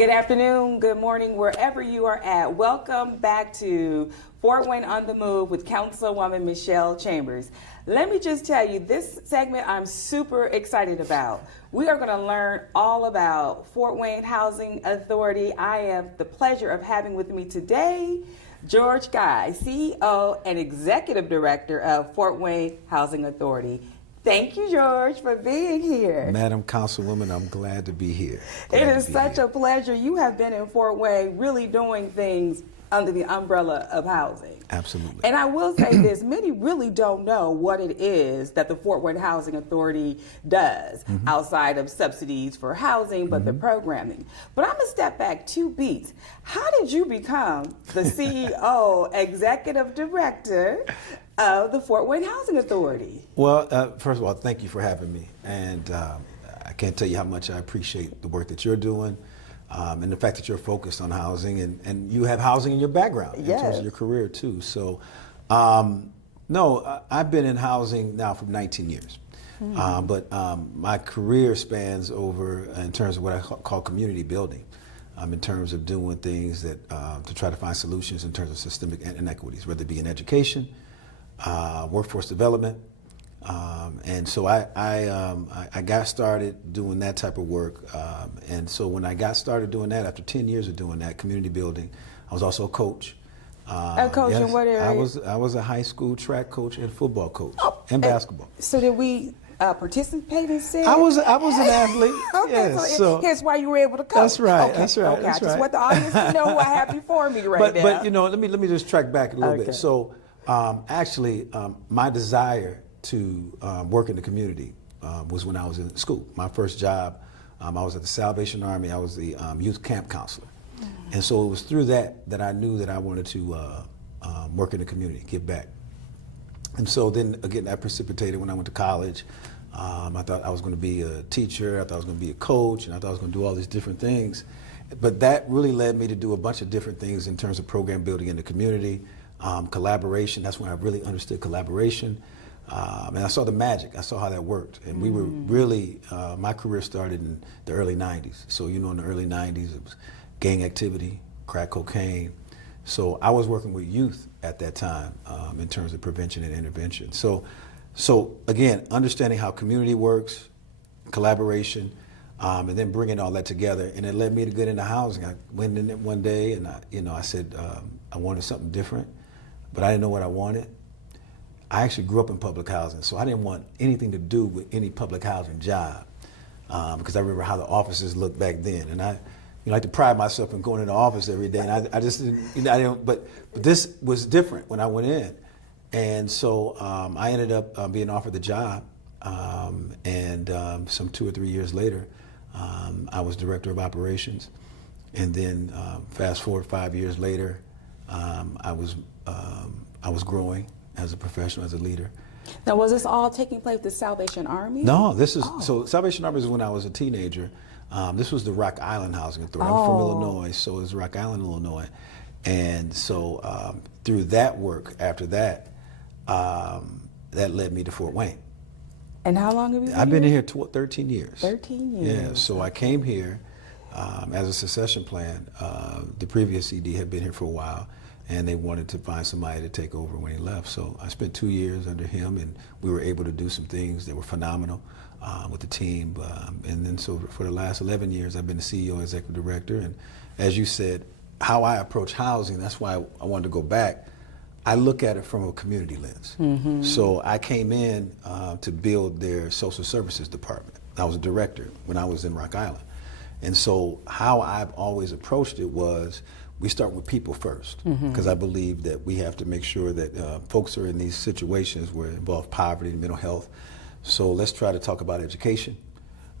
Good afternoon, good morning, wherever you are at. Welcome back to Fort Wayne on the Move with Councilwoman Michelle Chambers. Let me just tell you, this segment I'm super excited about. We are going to learn all about Fort Wayne Housing Authority. I have the pleasure of having with me today George Guy, CEO and Executive Director of Fort Wayne Housing Authority. Thank you, George, for being here. Madam Councilwoman, I'm glad to be here. It is such a pleasure. You have been in Fort Wayne really doing things under the umbrella of housing. Absolutely. And I will say this, many really don't know what it is that the Fort Wayne Housing Authority does outside of subsidies for housing, but the programming. But I'm going to step back 2 beats. How did you become the CEO, Executive Director of the Fort Wayne Housing Authority? Well, first of all, thank you for having me. And I can't tell you how much I appreciate the work that you're doing and the fact that you're focused on housing and you have housing in your background in terms of your career too. So, no, I've been in housing now for 19 years. But my career spans over in terms of what I call community building. In terms of doing things that to try to find solutions in terms of systemic inequities, whether it be in education, workforce development, and so I got started doing that type of work, and so when I got started doing that, after 10 years of doing that, community building, I was also a coach. A coach in what area? I was a high school track coach and football coach and basketball. So did we participate in SIG? I was an athlete. Okay, Yes, so here's why you were able to coach. That's right. Okay, That's right. Okay, that's I just right. want the audience to know who I have before me now. But you know, let me just track back a little bit. So actually, my desire to work in the community was when I was in school. My first job, I was at the Salvation Army. I was the youth camp counselor. And so it was through that I knew that I wanted to work in the community, give back. And so then again, that precipitated when I went to college. I thought I was going to be a teacher, I thought I was going to be a coach, and I thought I was going to do all these different things. But that really led me to do a bunch of different things in terms of program building in the community, collaboration. That's when I really understood collaboration. And I saw the magic, I saw how that worked. And we were really, my career started in the early 90s. So in the early 90s, it was gang activity, crack cocaine. So I was working with youth at that time in terms of prevention and intervention. So again, understanding how community works, collaboration, and then bringing all that together, and it led me to get into housing. I went in it one day, and I said I wanted something different, but I didn't know what I wanted. I actually grew up in public housing, so I didn't want anything to do with any public housing job because I remember how the offices looked back then, and I like to pride myself in going in the office every day, and I just didn't. But this was different when I went in. And so I ended up being offered the job, and some 2 or 3 years later, I was director of operations. And then fast forward 5 years later, I was growing as a professional, as a leader. Now, was this all taking place at the Salvation Army? No, so Salvation Army is when I was a teenager. This was the Rock Island Housing Authority. I'm from Illinois, so it was Rock Island, Illinois. And so through that work, after that, that led me to Fort Wayne. And how long have you been here? I've been here 13 years. 13 years. Yeah, so I came here as a succession plan. The previous CD had been here for a while, and they wanted to find somebody to take over when he left. So I spent 2 years under him, and we were able to do some things that were phenomenal with the team. And then so for the last 11 years, I've been the CEO, Executive Director. And as you said, how I approach housing, that's why I wanted to go back. I look at it from a community lens. So I came in to build their social services department. I was a director when I was in Rock Island. And so how I've always approached it was we start with people first, because I believe that we have to make sure that folks are in these situations where it involve poverty and mental health. So let's try to talk about education.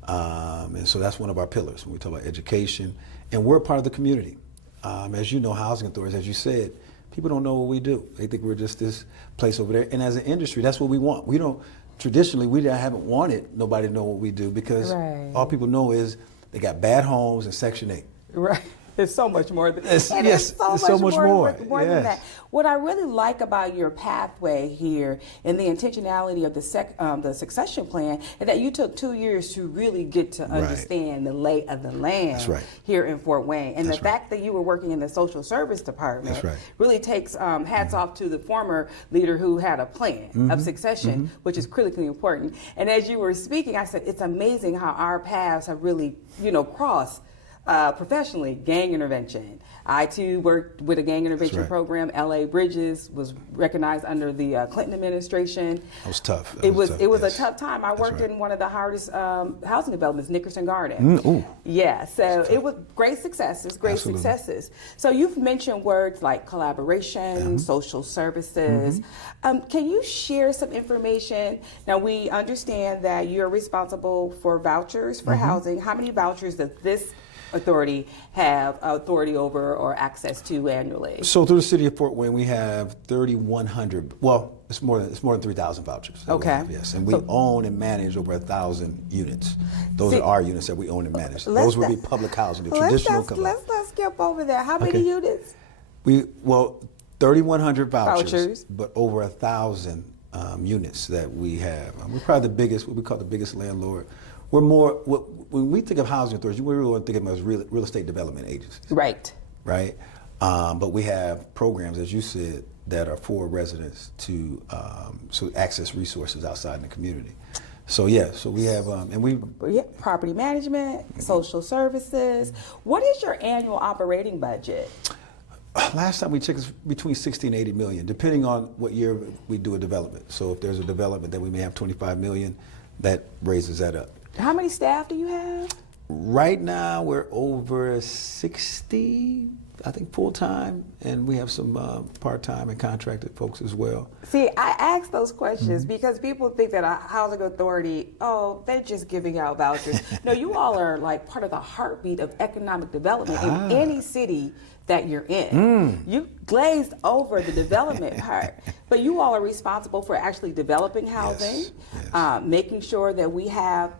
And so that's one of our pillars when we talk about education. And we're a part of the community. As you know, housing authorities, as you said, people don't know what we do. They think we're just this place over there. And as an industry, that's what we want. We don't, traditionally, we haven't wanted nobody to know what we do because all people know is they got bad homes and Section 8. Right. There's so much more than Yes, there's so much more. Than that. What I really like about your pathway here and the intentionality of the succession plan is that you took 2 years to really get to understand the lay of the land here in Fort Wayne. And the fact that you were working in the social service department really takes hats off to the former leader who had a plan of succession, which is critically important. And as you were speaking, I said, it's amazing how our paths have really, crossed. Professionally, gang intervention. I too worked with a gang intervention program. LA Bridges was recognized under the Clinton administration. That was tough. It was a tough time. I worked in one of the hardest housing developments, Nickerson Garden. Yeah, so it was great successes, successes. So you've mentioned words like collaboration, social services. Can you share some information? Now we understand that you're responsible for vouchers for housing. How many vouchers does this authority have authority over or access to annually? So through the city of Fort Wayne, we have 3,100. Well, it's more than 3,000 vouchers. Okay. Yes, and we own and manage over 1,000 units. Those are our units that we own and manage. Those would be public housing, the traditional. Let's not skip over that. How many units? 3,100 vouchers, but over 1,000 units that we have. We're probably the biggest, what we call the biggest landlord. We're more, when we think of housing authorities, we really want to think of them as real estate development agencies. Right. Right? But we have programs, as you said, that are for residents to access resources outside in the community. So we have, property management, social services. What is your annual operating budget? Last time we checked, it's between 60 and 80 million, depending on what year we do a development. So if there's a development that we may have 25 million, that raises that up. How many staff do you have? Right now, we're over 60, I think, full-time, and we have some part-time and contracted folks as well. See, I ask those questions because people think that a housing authority, they're just giving out vouchers. No, you all are like part of the heartbeat of economic development in any city that you're in. You glazed over the development part, but you all are responsible for actually developing housing, making sure that we have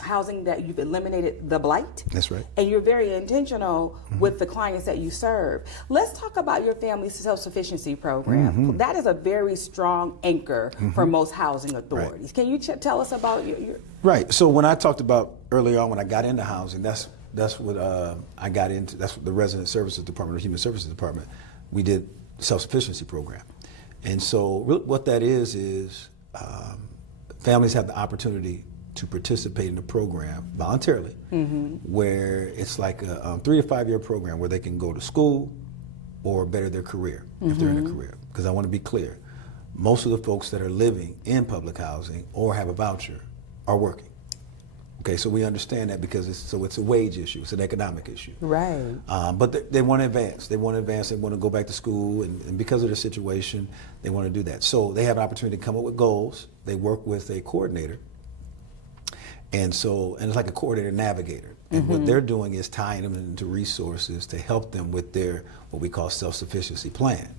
housing that you've eliminated the blight. That's right. And you're very intentional with the clients that you serve. Let's talk about your family's self-sufficiency program. That is a very strong anchor for most housing authorities. Can you tell us about your... Right. So when I talked about earlier on when I got into housing, that's what I got into. That's what the Resident Services Department or Human Services Department, we did self-sufficiency program. And so what that is families have the opportunity to participate in the program voluntarily, where it's like a 3 to 5 year program where they can go to school or better their career if they're in a career. Because I want to be clear, most of the folks that are living in public housing or have a voucher are working. Okay, so we understand that because it's a wage issue, it's an economic issue. Right. But they want to advance. They want to go back to school, and because of their situation, they want to do that. So they have an opportunity to come up with goals. They work with a coordinator. And it's like a coordinator navigator. And what they're doing is tying them into resources to help them with their, what we call self-sufficiency plan.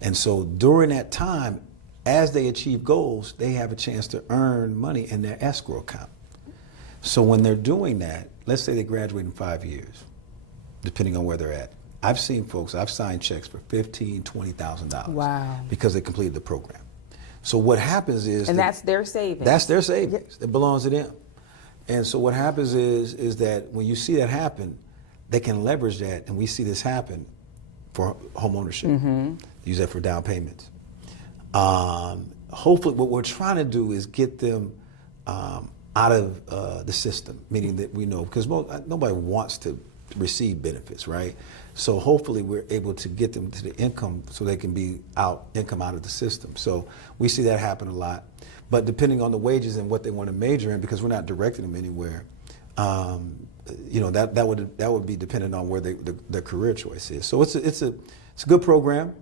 And so during that time, as they achieve goals, they have a chance to earn money in their escrow account. So when they're doing that, let's say they graduate in 5 years, depending on where they're at. I've seen folks, I've signed checks for $15,000, $20,000. Wow. Because they completed the program. So what happens is... And that's their savings. That's their savings. It belongs to them. And so what happens is that when you see that happen, they can leverage that, and we see this happen for homeownership. Use that for down payments. Hopefully what we're trying to do is get them out of the system, meaning that we know, because nobody wants to receive benefits, right? So hopefully we're able to get them to the income so they can be income out of the system. So we see that happen a lot. But depending on the wages and what they want to major in, because we're not directing them anywhere, that would be dependent on where their career choice is. So it's a good program.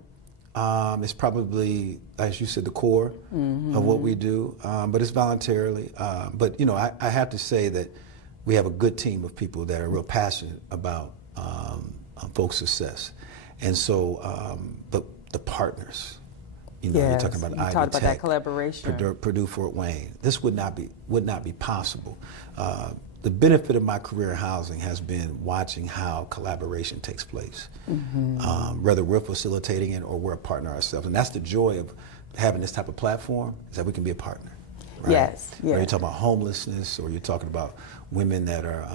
It's probably, as you said, the core of what we do, but it's voluntarily. But I have to say that we have a good team of people that are real passionate about folks' success, and so the partners. You're talking about Ivy talked about Tech, that collaboration. Purdue, Fort Wayne. This would not be possible. the benefit of my career in housing has been watching how collaboration takes place, whether we're facilitating it or we're a partner ourselves. And that's the joy of having this type of platform, is that we can be a partner. Right? Yes. Or you're talking about homelessness, or you're talking about women that are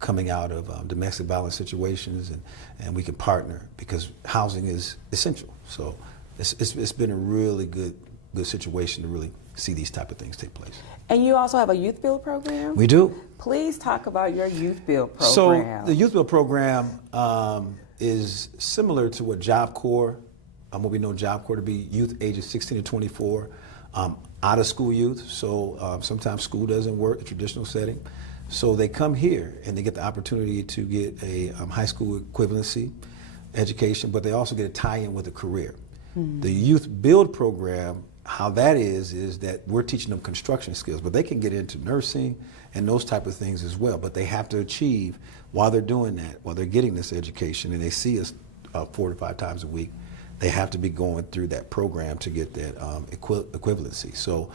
coming out of domestic violence situations, and we can partner because housing is essential. So it's been a really good situation to really see these type of things take place. And you also have a youth build program? We do. Please talk about your youth build program. So the youth build program is similar to what Job Corps, what we know Job Corps to be, youth ages 16 to 24, out of school youth. So sometimes school doesn't work, the traditional setting. So they come here and they get the opportunity to get a high school equivalency education, but they also get a tie-in with a career. The youth build program, how that is that we're teaching them construction skills, but they can get into nursing and those type of things as well. But they have to achieve, while they're doing that, while they're getting this education, and they see us 4 to 5 times a week, they have to be going through that program to get that equivalency. So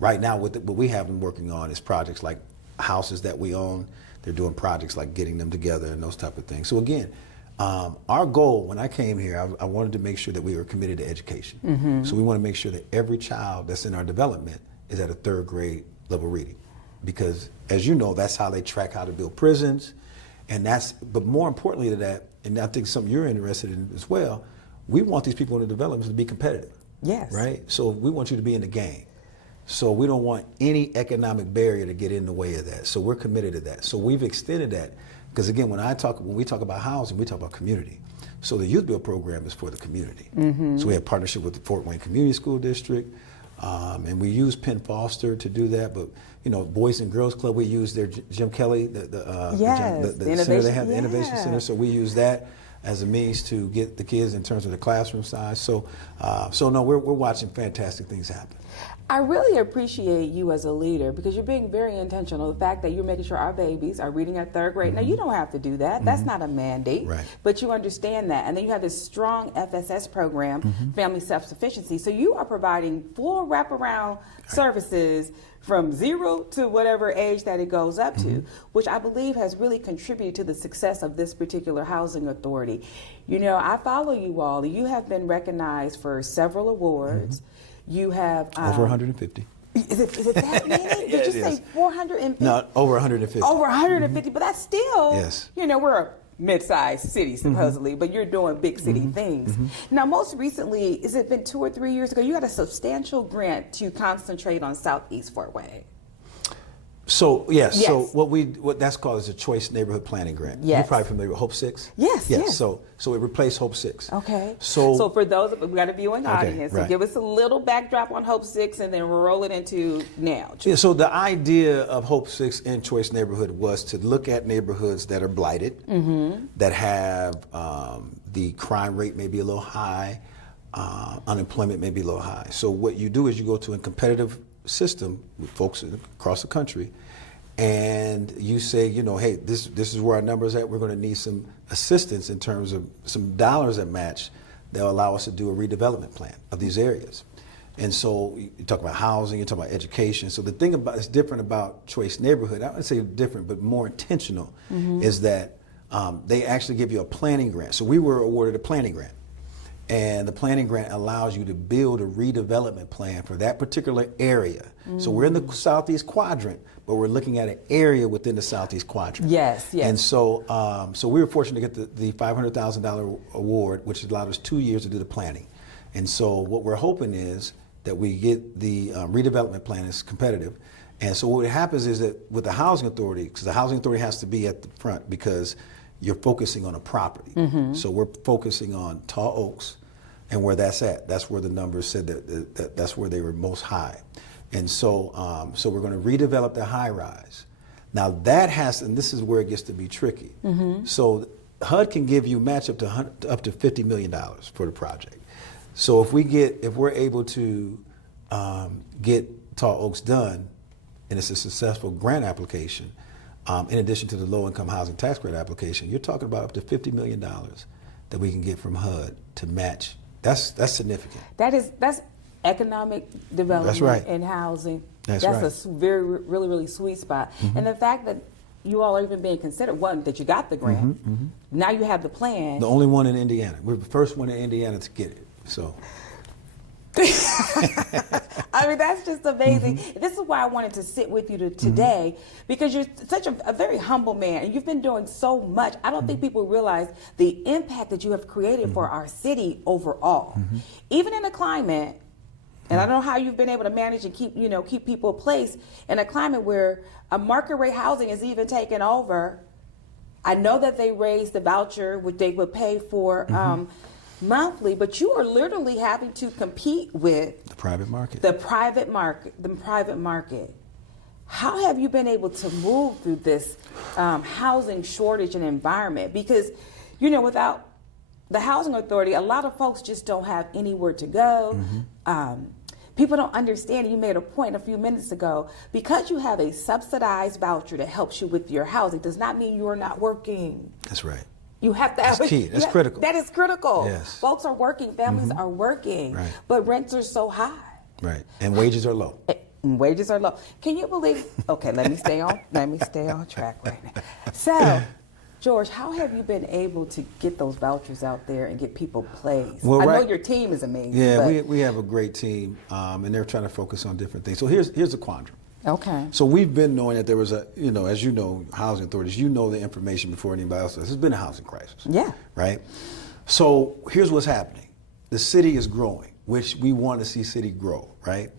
right now, what we have them working on is projects like houses that we own. They're doing projects like getting them together and those type of things. So again, our goal when I came here, I wanted to make sure that we were committed to education. So we want to make sure that every child that's in our development is at a 3rd grade level reading. Because as you know, that's how they track how to build prisons. And but more importantly to that, and I think something you're interested in as well, we want these people in the development to be competitive. Yes. Right? So we want you to be in the game. So we don't want any economic barrier to get in the way of that. So we're committed to that. So we've extended that. Because again, when we talk about housing, we talk about community. So the Youth Build program is for the community. So we have partnership with the Fort Wayne Community School District, and we use Penn Foster to do that. But Boys and Girls Club, we use their Jim Kelly, the center they have, the Innovation Center. So we use that as a means to get the kids in terms of the classroom size. So no, we're watching fantastic things happen. I really appreciate you as a leader because you're being very intentional. The fact that you're making sure our babies are reading at 3rd grade. Now, you don't have to do that. That's not a mandate. Right. But you understand that. And then you have this strong FSS program, Family Self-sufficiency. So you are providing full wraparound services from 0 to whatever age that it goes up to, which I believe has really contributed to the success of this particular housing authority. I follow you all. You have been recognized for several awards. You have over 150. Is it that many? Did you say 450? No, over 150. Over 150, but that's still, yes. We're a mid-sized city supposedly, but you're doing big city things. Now, most recently, has it been 2 or 3 years ago, you had a substantial grant to concentrate on Southeast Fort Wayne. So yes. So what that's called is a Choice Neighborhood Planning Grant. Yes. You're probably familiar with Hope 6? Yes. So it replaced Hope 6. Okay. So for those, we got a viewing audience, so right. give us a little backdrop on Hope 6 and then we'll roll it into now. Yeah, so the idea of Hope 6 and Choice Neighborhood was to look at neighborhoods that are blighted, that have the crime rate may be a little high, unemployment may be a little high. So what you do is you go to a competitive system with folks across the country, and you say, hey, this is where our numbers at. We're going to need some assistance in terms of some dollars that match that will allow us to do a redevelopment plan of these areas. And so you talk about housing, you talk about education. So the thing that's different about Choice Neighborhood, I wouldn't say different, but more intentional, is that they actually give you a planning grant. So we were awarded a planning grant. And the planning grant allows you to build a redevelopment plan for that particular area. So we're in the Southeast Quadrant, but we're looking at an area within the Southeast Quadrant. Yes. And so we were fortunate to get the $500,000 award, which allowed us 2 years to do the planning. And so what we're hoping is that we get the redevelopment plan is competitive. And so what happens is that with the housing authority, because the housing authority has to be at the front because you're focusing on a property. So we're focusing on Tall Oaks and where that's at. That's where the numbers said that's where they were most high. And so we're going to redevelop the high rise. Now and this is where it gets to be tricky. So HUD can give you match up to $50 million for the project. So if we're able to get Tall Oaks done, and it's a successful grant application, in addition to the low-income housing tax credit application, you're talking about up to $50 million that we can get from HUD to match. That's significant. That's economic development That's right. and housing. That's a really, really sweet spot. And the fact that you all are even being considered. One, that you got the grant. Now you have the plan. The only one in Indiana. We're the first one in Indiana to get it. So. I mean, that's just amazing. This is why I wanted to sit with you today, because you're such a very humble man, and you've been doing so much. I don't think people realize the impact that you have created for our city overall. Even in a climate, and I don't know how you've been able to manage and keep people placed in a climate where a market rate housing is even taken over. I know that they raised the voucher, which they would pay for monthly, but you are literally having to compete with the private market. The private market. How have you been able to move through this housing shortage and environment? Because, without the housing authority, a lot of folks just don't have anywhere to go. People don't understand. You made a point a few minutes ago. Because you have a subsidized voucher that helps you with your housing does not mean you are not working. That's right. You have to have That's key. That's critical. That is critical. Yes. Folks are working, families are working, right. but rents are so high. Right. And wages are low. And wages are low. Can you believe? Okay, let me stay on track right now. So, George, how have you been able to get those vouchers out there and get people placed? Well, I know your team is amazing. Yeah, we have a great team, and they're trying to focus on different things. So here's the quandrum. Okay. So we've been knowing that there was as you know, housing authorities, the information before anybody else does. There's been a housing crisis. Yeah. Right? So here's what's happening. The city is growing, which we want to see city grow, right?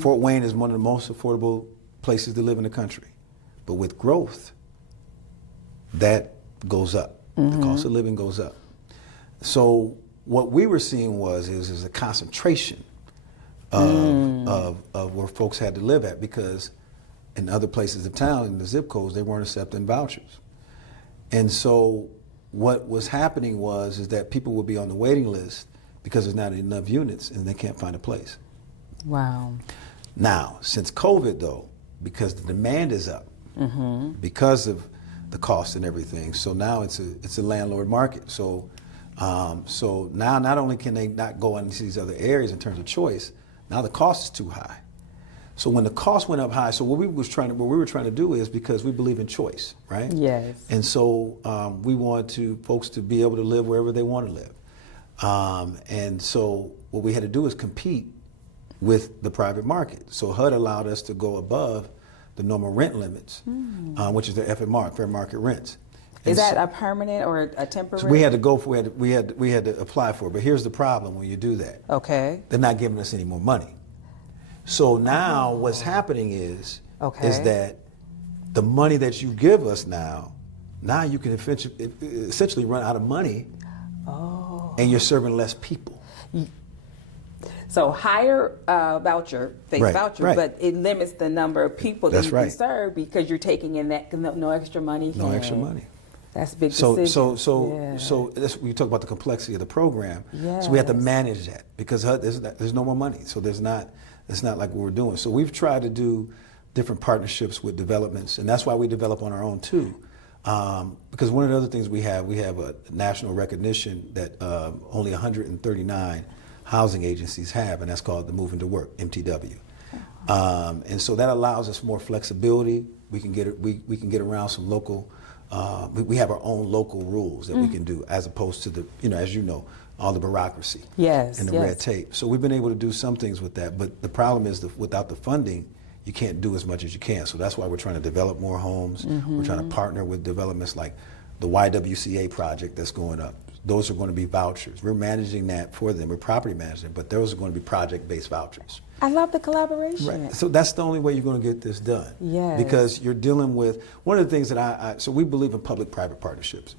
Fort Wayne is one of the most affordable places to live in the country. But with growth, that goes up. The cost of living goes up. So what we were seeing is a concentration of where folks had to live at, because in other places of town, in the zip codes, they weren't accepting vouchers. And so what was happening is that people would be on the waiting list because there's not enough units and they can't find a place. Wow. Now, since COVID though, because the demand is up, because of the cost and everything, so now it's a landlord market. So now not only can they not go into these other areas in terms of choice, now the cost is too high. So when the cost went up high, so what we were trying to do is, because we believe in choice, right? Yes. And so we want folks to be able to live wherever they want to live. And so what we had to do is compete with the private market. So HUD allowed us to go above the normal rent limits, which is the FMR, fair market rents. Is that a permanent or a temporary? So we had to go for we had to apply for it. But here's the problem when you do that. Okay. They're not giving us any more money. So now what's happening is that the money that you give us now you can essentially run out of money, and you're serving less people. So higher voucher, voucher, but it limits the number of people that you can serve, because you're taking in that no extra money. No extra money. That's a big decision. So that's, we talk about the complexity of the program. Yes. So we have to manage that, because there's no more money. So it's not like what we're doing. So we've tried to do different partnerships with developments, and that's why we develop on our own too. Because one of the other things we have a national recognition that only 139 housing agencies have, and that's called the Moving to Work, MTW. And so that allows us more flexibility. We can get around some local. We have our own local rules that we can do, as opposed to as you know, all the bureaucracy and the red tape. So we've been able to do some things with that, but the problem is that without the funding, you can't do as much as you can. So that's why we're trying to develop more homes. We're trying to partner with developments like the YWCA project that's going up. Those are going to be vouchers. We're managing that for them. We're property managing, but those are going to be project-based vouchers. I love the collaboration. Right. So that's the only way you're going to get this done. Yes. Because you're dealing with, one of the things that so we believe in public-private partnerships.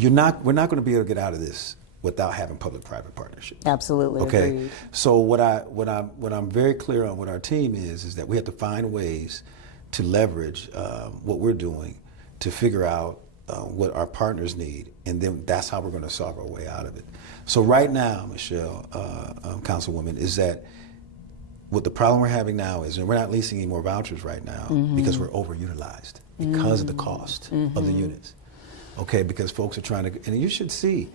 We're not going to be able to get out of this without having public-private partnerships. Absolutely. Okay. Agreed. So what I'm very clear on with our team is that we have to find ways to leverage what we're doing to figure out what our partners need, and then that's how we're going to solve our way out of it. So right now, Michelle, Councilwoman, is that what the problem we're having now is, and we're not leasing any more vouchers right now because we're overutilized because of the cost of the units. Okay, because folks are trying to, and you should see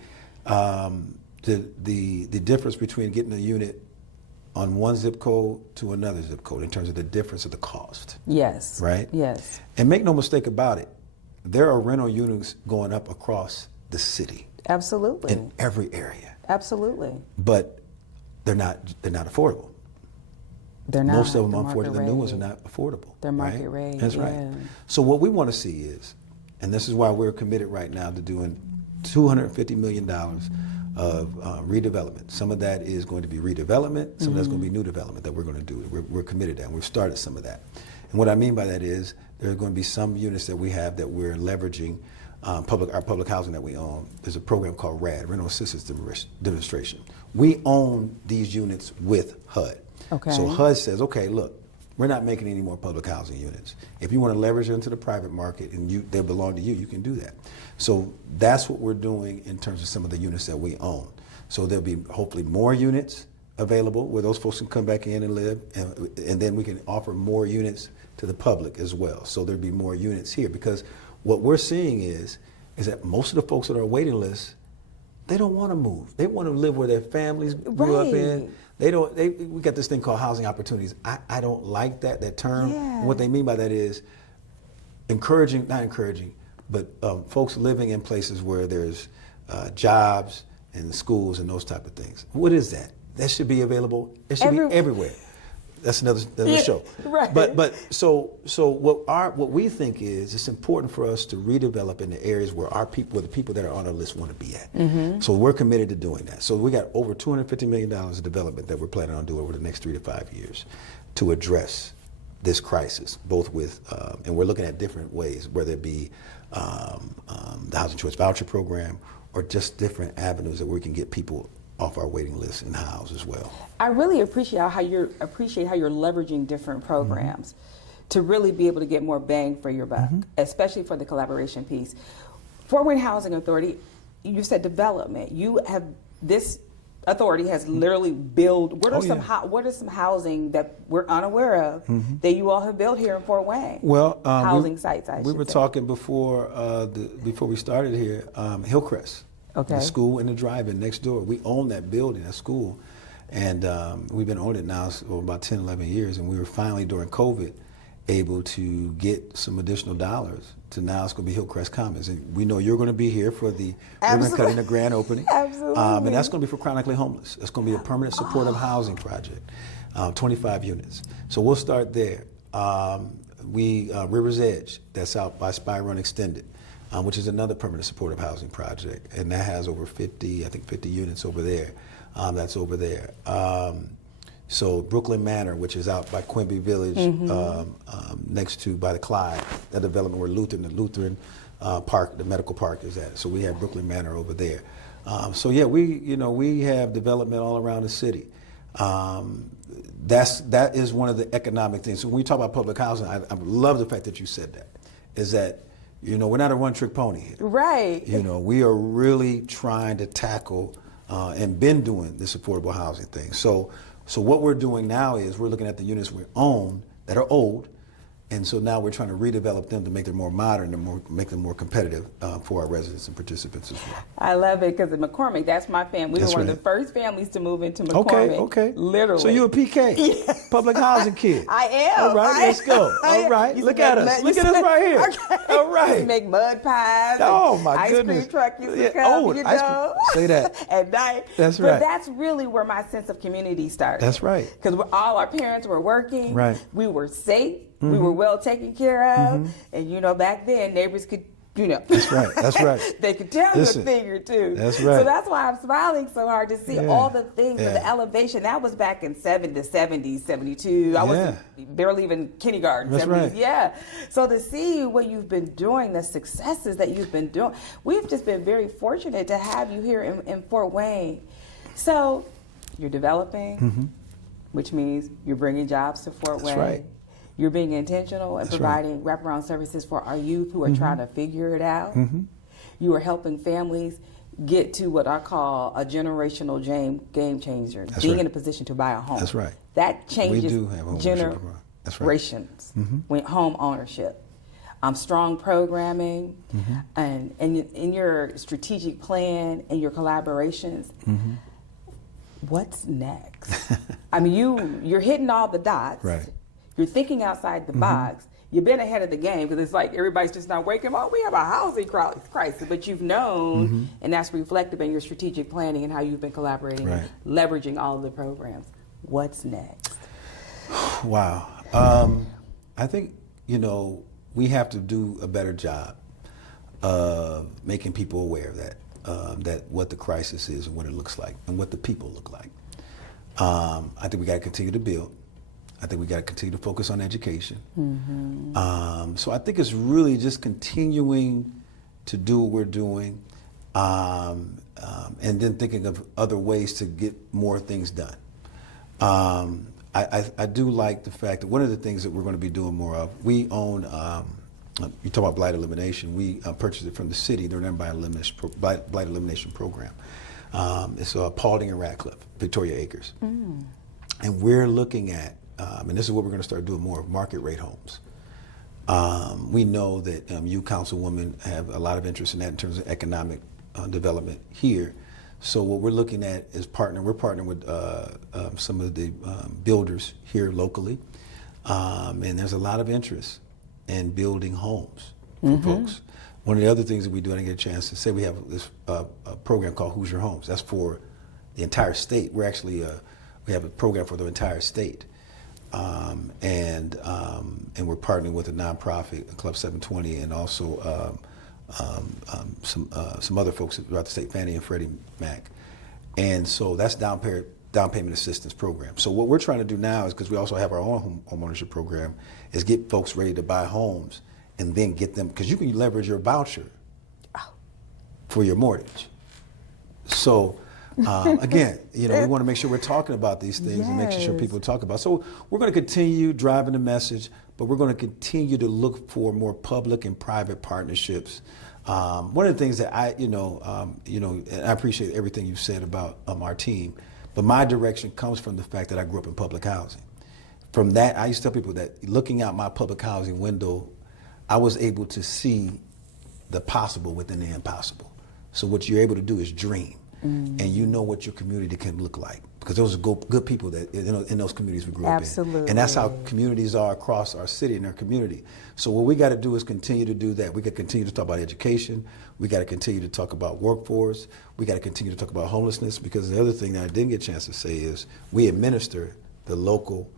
the difference between getting a unit on one zip code to another zip code in terms of the difference of the cost. Yes. Right? Yes. And make no mistake about it, there are rental units going up across the city. Absolutely. In every area. Absolutely. But they're not affordable. They're not. Most of them, unfortunately, the new ones are not affordable. They're market rate. That's right. So what we want to see is, and this is why we're committed right now to doing $250 million of redevelopment. Some of that is going to be redevelopment. Some of that's going to be new development that we're going to do. We're committed to that. We've started some of that. And what I mean by that is there are going to be some units that we have that we're leveraging our public housing that we own. There's a program called RAD, Rental Assistance Demonstration. We own these units with HUD. Okay. So HUD says, okay, look, we're not making any more public housing units. If you want to leverage them into the private market and they belong to you, you can do that. So that's what we're doing in terms of some of the units that we own. So there'll be hopefully more units available where those folks can come back in and live, and then we can offer more units to the public as well. So there'll be more units here, because what we're seeing is that most of the folks that are on waiting lists, they don't want to move. They want to live where their families grew up in. We got this thing called housing opportunities. I don't like that term. Yeah. And what they mean by that is not encouraging, but folks living in places where there's jobs and schools and those type of things. What is that? That should be available. It should be everywhere. That's another show. Right. But so what we think is it's important for us to redevelop in the areas where the people that are on our list want to be at. Mm-hmm. So we're committed to doing that. So we got over $250 million of development that we're planning on doing over the next 3 to 5 years to address this crisis, both with and we're looking at different ways, whether it be the Housing Choice Voucher Program or just different avenues that we can get people off our waiting list and house as well. I really appreciate how you're leveraging different programs to really be able to get more bang for your buck, especially for the collaboration piece. Fort Wayne Housing Authority, you said development. This authority has literally built. What are some housing that we're unaware of that you all have built here in Fort Wayne? Well, housing sites. We were talking before we started here. Hillcrest. Okay. The school and the drive-in next door. We own that building, that school. And we've been owning it now for about 10, 11 years. And we were finally, during COVID, able to get some additional dollars to now it's going to be Hillcrest Commons. And we know you're going to be here for the ribbon cutting, the grand opening. Absolutely. And that's going to be for chronically homeless. It's going to be a permanent supportive housing project, 25 units. So we'll start there. River's Edge, that's out by Spy Run Extended. Which is another permanent supportive housing project, and that has over 50 units over there. That's over there. So Brooklyn Manor, which is out by Quimby Village, next to by the Clyde, that development where the Lutheran Park, the medical park is at. So we have Brooklyn Manor over there. We have development all around the city. That is one of the economic things. So when we talk about public housing, I love the fact that you said that. Is that we're not a one-trick pony here. Right. We are really trying to tackle and been doing this affordable housing thing. So what we're doing now is we're looking at the units we own that are old, and so now we're trying to redevelop them to make them more modern and make them more competitive for our residents and participants as well. I love it because in McCormick, that's my family. We were one of the first families to move into McCormick. Okay. Literally. So you're a PK, yes. Public housing kid. I am. All right, let's go. All right, look at us. Look at us right here. Okay. All right. We make mud pies. Oh my Ice goodness. cream truck used to come, Say that. At night. That's right. But that's really where my sense of community started. That's right. Because all our parents were working. Right. We were safe. We were well taken care of, and back then neighbors could, That's right. That's right. they could tell you a thing or two. That's right. So that's why I'm smiling so hard to see all the things of the elevation. That was back in the 70s, 72. I was barely even kindergarten. That's 70s. right. Yeah. So to see what you've been doing, the successes that you've been doing, we've just been very fortunate to have you here in Fort Wayne. So you're developing, which means you're bringing jobs to Fort Wayne. That's right. You're being intentional and providing wraparound services for our youth who are trying to figure it out. You are helping families get to what I call a generational game changer, being in a position to buy a home. That's right. That changes we do have homeownership. generations with home ownership. Strong programming and in your strategic plan and your collaborations. What's next? I mean, you're hitting all the dots. Right. You're thinking outside the box. You've been ahead of the game because it's like everybody's just not waking up. We have a housing crisis, but you've known, and that's reflective in your strategic planning and how you've been collaborating, and leveraging all of the programs. What's next? Wow. I think, we have to do a better job of making people aware of that, that what the crisis is and what it looks like and what the people look like. I think we got to continue to build. I think we got to continue to focus on education. So I think it's really just continuing to do what we're doing, and then thinking of other ways to get more things done. I do like the fact that one of the things that we're going to be doing more of, we own, you talk about blight elimination, we purchased it from the city, the Blight Elimination Program. It's Paulding and Radcliffe, Victoria Acres. And we're looking at, and this is what we're going to start doing more of, market rate homes. We know that you, Councilwoman, have a lot of interest in that in terms of economic development here. So what we're looking at is we're partnering with some of the builders here locally. And there's a lot of interest in building homes for folks. One of the other things that we do, I didn't get a chance to say, we have this program called Who's Your Homes. That's for the entire state. We're actually, we have a program for the entire state. And we're partnering with a nonprofit, Club 720, and also some other folks throughout the state, Fannie and Freddie Mac. And so that's down payment assistance program. So what we're trying to do now is, because we also have our own homeownership program, is get folks ready to buy homes and then get them, because you can leverage your voucher for your mortgage. So again, we want to make sure we're talking about these things and making sure people talk about. So we're going to continue driving the message, but we're going to continue to look for more public and private partnerships. One of the things that and I appreciate everything you said about our team, but my direction comes from the fact that I grew up in public housing. From that, I used to tell people that looking out my public housing window, I was able to see the possible within the impossible. So what you're able to do is dream. And you know what your community can look like, because those are good people that in those communities we grew up in. And that's how communities are across our city and our community. So what we got to do is continue to do that. We got to continue to talk about education. We got to continue to talk about workforce. We got to continue to talk about homelessness, because the other thing that I didn't get a chance to say is we administer the local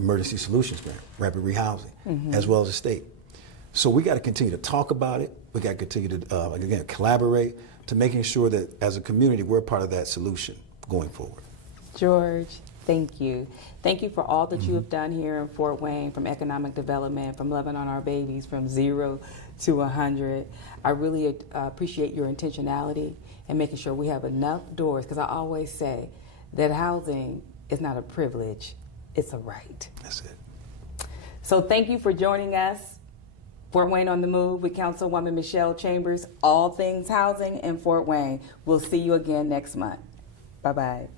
emergency solutions grant, rapid rehousing, as well as the state. So we got to continue to talk about it. We got to continue to, again, collaborate to making sure that as a community, we're part of that solution going forward. George, thank you. Thank you for all that you have done here in Fort Wayne, from economic development, from loving on our babies, from 0 to 100. I really appreciate your intentionality and making sure we have enough doors, because I always say that housing is not a privilege, it's a right. That's it. So thank you for joining us. Fort Wayne on the Move with Councilwoman Michelle Chambers, all things housing in Fort Wayne. We'll see you again next month. Bye-bye.